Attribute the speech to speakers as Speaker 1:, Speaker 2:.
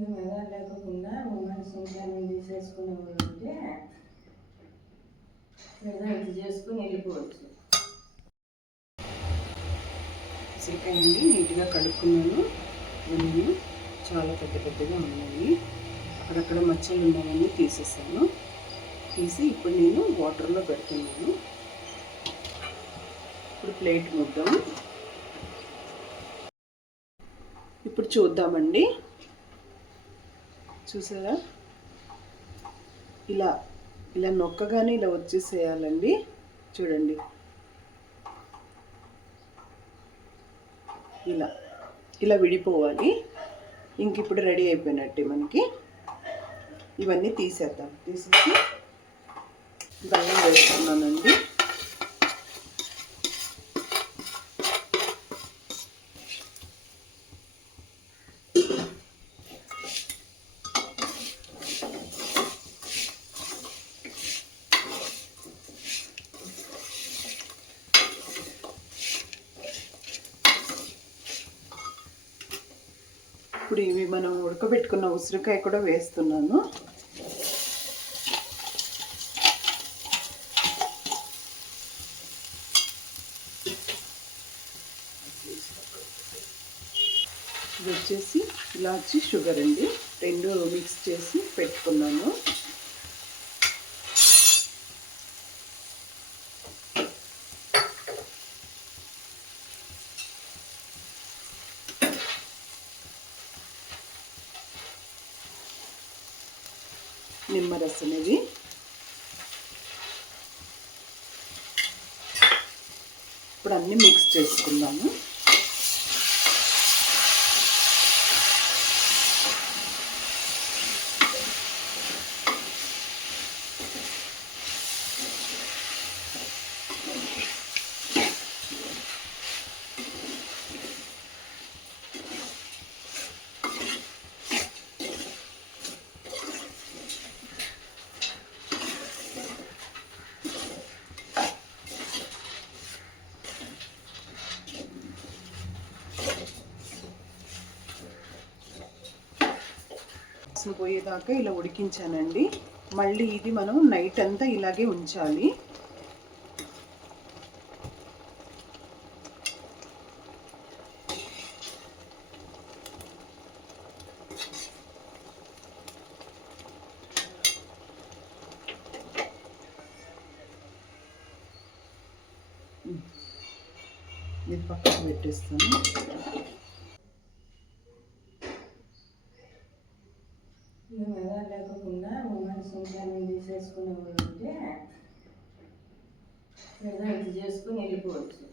Speaker 1: మెదడు లేకుండా ఉమెన్స్ సంఖ్యానం తీసేసుకునే వాళ్ళు ఉంటే మెదడు చేసుకుని వెళ్ళిపోవచ్చు.
Speaker 2: ఉసిరికాయని నీట్గా కడుక్కున్నాను. ఇవన్నీ చాలా పెద్ద పెద్దగా ఉన్నాయి. అక్కడక్కడ మచ్చలు ఉన్నాయని తీసేసాను. తీసి ఇప్పుడు నేను వాటర్లో పెడుతున్నాను. ఇప్పుడు ప్లేట్ ముద్దాం. ఇప్పుడు చూద్దామండి. చూసారా? ఇలా ఇలా నొక్కగానే ఇలా వచ్చేసేయాలండి. చూడండి. ఇలా ఇలా విడిపోవాలి. ఇంక ఇప్పుడు రెడీ అయిపోయినట్టే మనకి. ఇవన్నీ తీసేద్దాం. తీసేసి బెల్లం వేస్తున్నానండి. ఇప్పుడు ఇవి మనం ఉడకబెట్టుకున్న ఉసిరికాయ కూడా వేస్తున్నాను. ఇది వచ్చేసి ఇలాచి షుగర్ అండి. రెండు మిక్స్ చేసి పెట్టుకున్నాను. నిమ్మరసం ఇది ఇప్పుడు అన్నీ మిక్స్ చేసుకుందాము. వాసన పోయేదాకా ఇలా ఉడికించానండి. మళ్ళీ ఇది మనం నైట్ అంతా ఇలాగే ఉంచాలి. ఇది పక్కకు పెట్టేస్తాను.
Speaker 1: ఇక లేకుండా ఉమెన్స్ సంఖ్యానం తీసేసుకునే వాళ్ళు ఉంటే ఇది చేసుకుని వెళ్ళిపోవచ్చు.